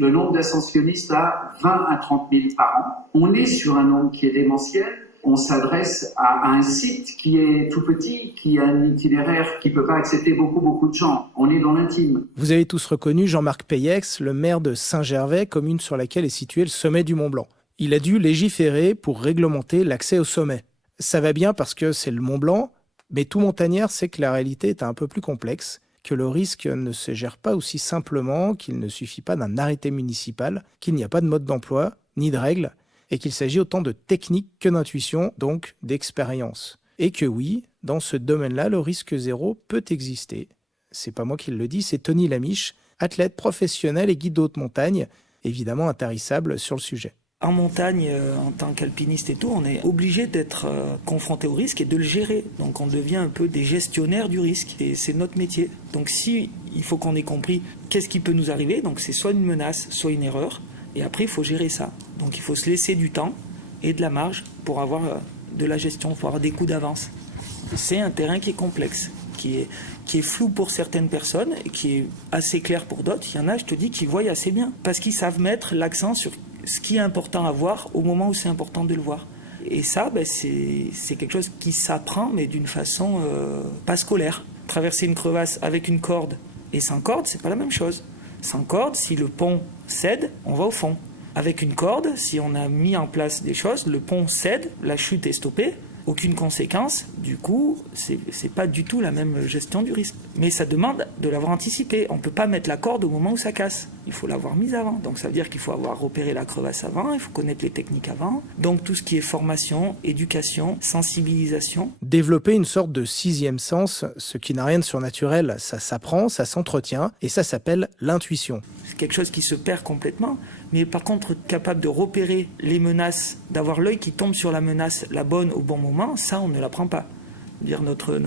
le nombre d'ascensionnistes à 20 à 30 000 par an. On est sur un nombre qui est démentiel. On s'adresse à un site qui est tout petit, qui a un itinéraire qui ne peut pas accepter beaucoup de gens. On est dans l'intime. Vous avez tous reconnu Jean-Marc Peyex, le maire de Saint-Gervais, commune sur laquelle est situé le sommet du Mont-Blanc. Il a dû légiférer pour réglementer l'accès au sommet. Ça va bien parce que c'est le Mont-Blanc, mais tout montagnard sait que la réalité est un peu plus complexe, que le risque ne se gère pas aussi simplement, qu'il ne suffit pas d'un arrêté municipal, qu'il n'y a pas de mode d'emploi, ni de règles, et qu'il s'agit autant de technique que d'intuition, donc d'expérience. Et que oui, dans ce domaine-là, le risque zéro peut exister. C'est pas moi qui le dis, c'est Tony Lamiche, athlète professionnel et guide de haute montagne, évidemment intarissable sur le sujet. En montagne, en tant qu'alpiniste et tout, on est obligé d'être confronté au risque et de le gérer. Donc on devient un peu des gestionnaires du risque et c'est notre métier. Donc si il faut qu'on ait compris qu'est-ce qui peut nous arriver, donc c'est soit une menace, soit une erreur. Et après, il faut gérer ça. Donc il faut se laisser du temps et de la marge pour avoir de la gestion, pour avoir des coups d'avance. C'est un terrain qui est complexe, qui est flou pour certaines personnes et qui est assez clair pour d'autres. Il y en a, je te dis, qui voient assez bien. Parce qu'ils savent mettre l'accent sur ce qui est important à voir au moment où c'est important de le voir. Et ça, c'est quelque chose qui s'apprend, mais d'une façon pas scolaire. Traverser une crevasse avec une corde et sans corde, c'est pas la même chose. Sans corde, si le pont cède, on va au fond. Avec une corde, si on a mis en place des choses, le pont cède, la chute est stoppée, aucune conséquence. Du coup, c'est pas du tout la même gestion du risque. Mais ça demande de l'avoir anticipé. On ne peut pas mettre la corde au moment où ça casse. Il faut l'avoir mise avant. Donc ça veut dire qu'il faut avoir repéré la crevasse avant, il faut connaître les techniques avant. Donc tout ce qui est formation, éducation, sensibilisation. Développer une sorte de sixième sens, ce qui n'a rien de surnaturel, ça s'apprend, ça s'entretient, et ça s'appelle l'intuition. C'est quelque chose qui se perd complètement. Mais par contre, capable de repérer les menaces, d'avoir l'œil qui tombe sur la menace, la bonne au bon moment, ça, on ne l'apprend pas. Dire notre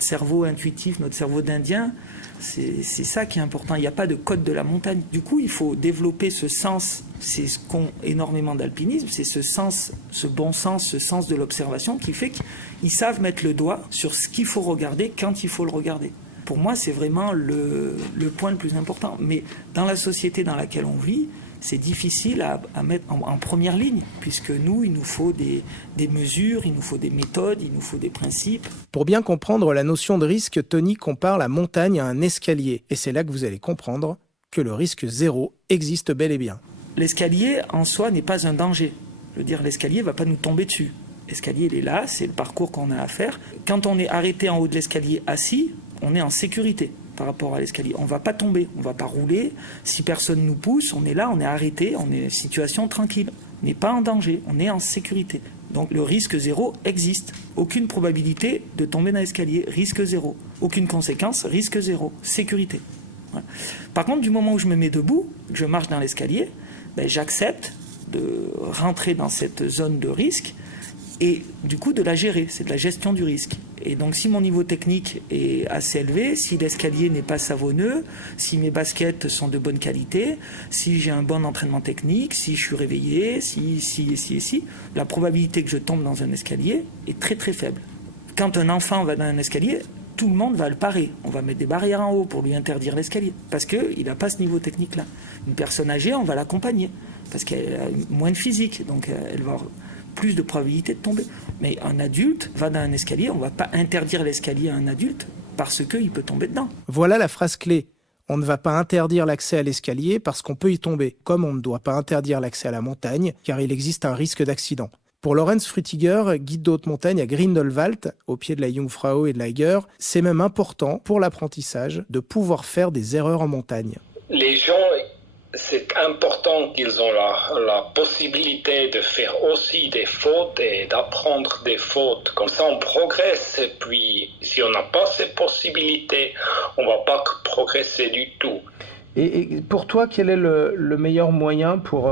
cerveau intuitif, notre cerveau d'Indien, c'est ça qui est important. Il n'y a pas de code de la montagne. Du coup, il faut développer ce sens. C'est ce qu'ont énormément d'alpinisme, c'est ce sens, ce bon sens, ce sens de l'observation qui fait qu'ils savent mettre le doigt sur ce qu'il faut regarder quand il faut le regarder. Pour moi, c'est vraiment le point le plus important. Mais dans la société dans laquelle on vit, c'est difficile à mettre en première ligne, puisque il nous faut des mesures, il nous faut des méthodes, il nous faut des principes. Pour bien comprendre la notion de risque, Tony compare la montagne à un escalier. Et c'est là que vous allez comprendre que le risque zéro existe bel et bien. L'escalier, en soi, n'est pas un danger. Je veux dire, l'escalier ne va pas nous tomber dessus. L'escalier, il est là, c'est le parcours qu'on a à faire. Quand on est arrêté en haut de l'escalier assis, on est en sécurité par rapport à l'escalier. On ne va pas tomber, on ne va pas rouler. Si personne nous pousse, on est là, on est arrêté, on est en situation tranquille. On n'est pas en danger, on est en sécurité. Donc le risque zéro existe. Aucune probabilité de tomber dans l'escalier, risque zéro. Aucune conséquence, risque zéro. Sécurité. Voilà. Par contre, du moment où je me mets debout, que je marche dans l'escalier, j'accepte de rentrer dans cette zone de risque et du coup de la gérer. C'est de la gestion du risque. Et donc si mon niveau technique est assez élevé, si l'escalier n'est pas savonneux, si mes baskets sont de bonne qualité, si j'ai un bon entraînement technique, si je suis réveillé, si, la probabilité que je tombe dans un escalier est très très faible. Quand un enfant va dans un escalier, tout le monde va le parer. On va mettre des barrières en haut pour lui interdire l'escalier, parce qu'il n'a pas ce niveau technique-là. Une personne âgée, on va l'accompagner, parce qu'elle a moins de physique, donc elle va avoir plus de probabilité de tomber. Mais un adulte va dans un escalier, on ne va pas interdire l'escalier à un adulte parce qu'il peut tomber dedans. Voilà la phrase clé. On ne va pas interdire l'accès à l'escalier parce qu'on peut y tomber, comme on ne doit pas interdire l'accès à la montagne, car il existe un risque d'accident. Pour Lorenz Frutiger, guide de haute montagne à Grindelwald, au pied de la Jungfrau et de l'Eiger, c'est même important pour l'apprentissage de pouvoir faire des erreurs en montagne. Les gens, c'est important qu'ils ont la possibilité de faire aussi des fautes et d'apprendre des fautes. Comme ça, on progresse. Et puis, si on n'a pas ces possibilités, on ne va pas progresser du tout. Et pour toi, quel est le meilleur moyen pour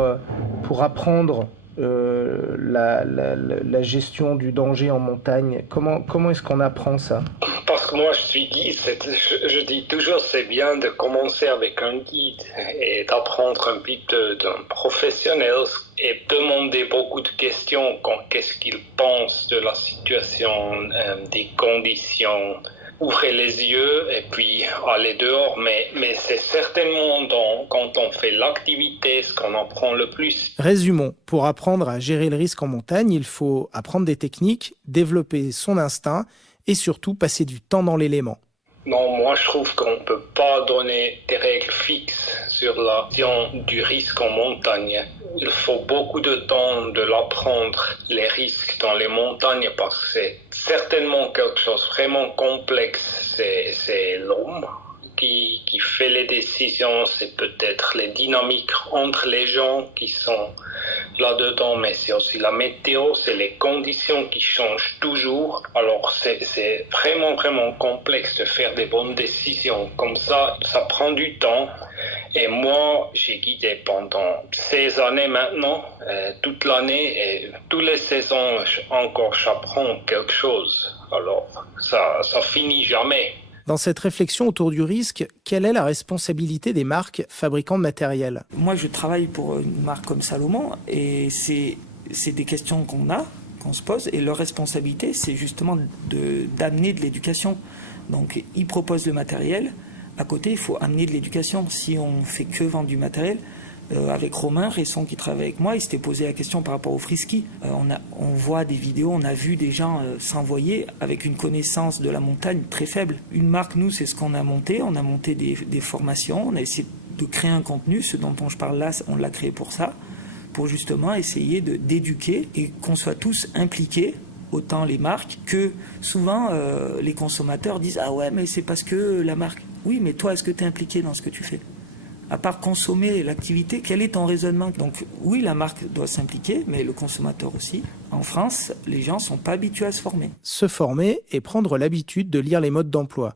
apprendre la gestion du danger en montagne? Comment est-ce qu'on apprend ça? Parce que moi, je dis toujours, c'est bien de commencer avec un guide et d'apprendre un peu d'un professionnel et demander beaucoup de questions. Qu'est-ce qu'il pense de la situation, des conditions, ouvrir les yeux et puis aller dehors. Mais c'est certainement quand on fait l'activité ce qu'on apprend le plus. Résumons, pour apprendre à gérer le risque en montagne, il faut apprendre des techniques, développer son instinct et surtout passer du temps dans l'élément. Non, moi je trouve qu'on ne peut pas donner des règles fixes sur la gestion du risque en montagne. Il faut beaucoup de temps de l'apprendre, les risques dans les montagnes, parce que c'est certainement quelque chose de vraiment complexe. C'est l'homme qui fait les décisions, c'est peut-être les dynamiques entre les gens qui sont là-dedans, mais c'est aussi la météo, c'est les conditions qui changent toujours. Alors c'est vraiment, vraiment complexe de faire des bonnes décisions. Comme ça prend du temps. Et moi, j'ai guidé pendant 16 années maintenant, toute l'année, et toutes les saisons, encore j'apprends quelque chose. Alors ça finit jamais. Dans cette réflexion autour du risque, quelle est la responsabilité des marques fabricants de matériel ? Moi, je travaille pour une marque comme Salomon et c'est des questions qu'on se pose. Et leur responsabilité, c'est justement d'amener de l'éducation. Donc, ils proposent le matériel. À côté, il faut amener de l'éducation. Si on fait que vendre du matériel, avec Romain Resson qui travaille avec moi, il s'était posé la question par rapport au free-ski. On voit des vidéos, on a vu des gens s'envoyer avec une connaissance de la montagne très faible. Une marque, nous, c'est ce qu'on a monté. On a monté des formations, on a essayé de créer un contenu. Ce dont je parle là, on l'a créé pour ça, pour justement essayer d'éduquer et qu'on soit tous impliqués, autant les marques que souvent les consommateurs disent « Ah ouais, mais c'est parce que la marque... » Oui, mais toi, est-ce que tu es impliqué dans ce que tu fais ? À part consommer l'activité, quel est ton raisonnement ? Donc oui, la marque doit s'impliquer, mais le consommateur aussi. En France, les gens ne sont pas habitués à se former. Se former et prendre l'habitude de lire les modes d'emploi.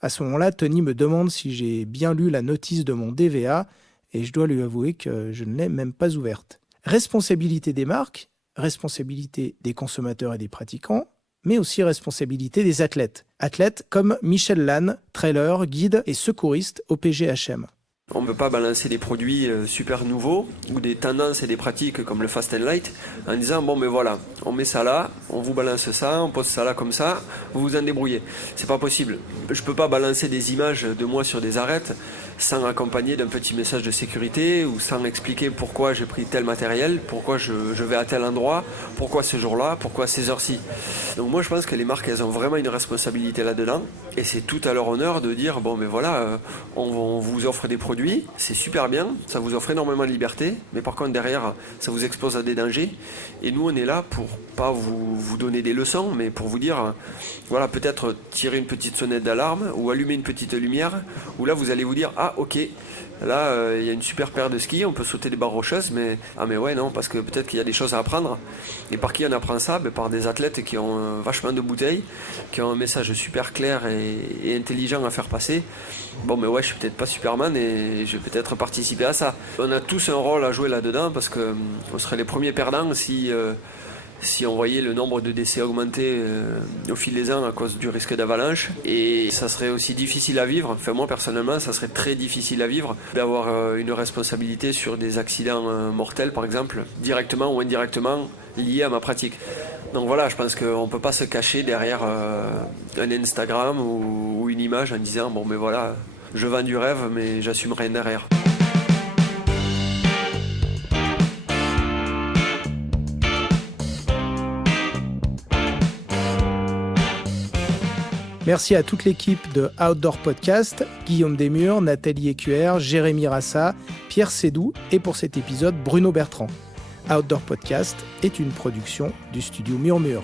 À ce moment-là, Tony me demande si j'ai bien lu la notice de mon DVA et je dois lui avouer que je ne l'ai même pas ouverte. Responsabilité des marques, responsabilité des consommateurs et des pratiquants, mais aussi responsabilité des athlètes. Athlètes comme Michel Lannes, trailer, guide et secouriste au PGHM. On ne peut pas balancer des produits super nouveaux ou des tendances et des pratiques comme le Fast and Light en disant bon mais voilà, on met ça là, on vous balance ça, on pose ça là comme ça, vous vous en débrouillez. C'est pas possible. Je peux pas balancer des images de moi sur des arêtes sans accompagner d'un petit message de sécurité ou sans expliquer pourquoi j'ai pris tel matériel, pourquoi je vais à tel endroit, pourquoi ce jour-là, pourquoi ces heures-ci. Donc moi je pense que les marques elles ont vraiment une responsabilité là-dedans et c'est tout à leur honneur de dire bon mais voilà, on vous offre des produits, c'est super bien, ça vous offre énormément de liberté, mais par contre derrière ça vous expose à des dangers et nous on est là pour pas vous donner des leçons mais pour vous dire voilà peut-être tirer une petite sonnette d'alarme ou allumer une petite lumière où là vous allez vous dire ah ok là il y a une super paire de skis, on peut sauter des barres rocheuses mais ouais non parce que peut-être qu'il y a des choses à apprendre et par qui on apprend ça par des athlètes qui ont vachement de bouteilles, qui ont un message super clair et intelligent à faire passer. Bon mais ouais je suis peut-être pas Superman et je vais peut-être participer à ça. On a tous un rôle à jouer là-dedans parce que on serait les premiers perdants si on voyait le nombre de décès augmenter au fil des ans à cause du risque d'avalanche et ça serait aussi difficile à vivre, enfin moi personnellement ça serait très difficile à vivre d'avoir une responsabilité sur des accidents mortels par exemple, directement ou indirectement liés à ma pratique. Donc voilà, je pense qu'on ne peut pas se cacher derrière un Instagram ou une image en disant bon mais voilà, je vends du rêve mais j'assume rien derrière. Merci à toute l'équipe de Outdoor Podcast, Guillaume Desmurs, Nathalie Écuer, Jérémy Rassa, Pierre Sédou et pour cet épisode Bruno Bertrand. Outdoor Podcast est une production du studio Murmure.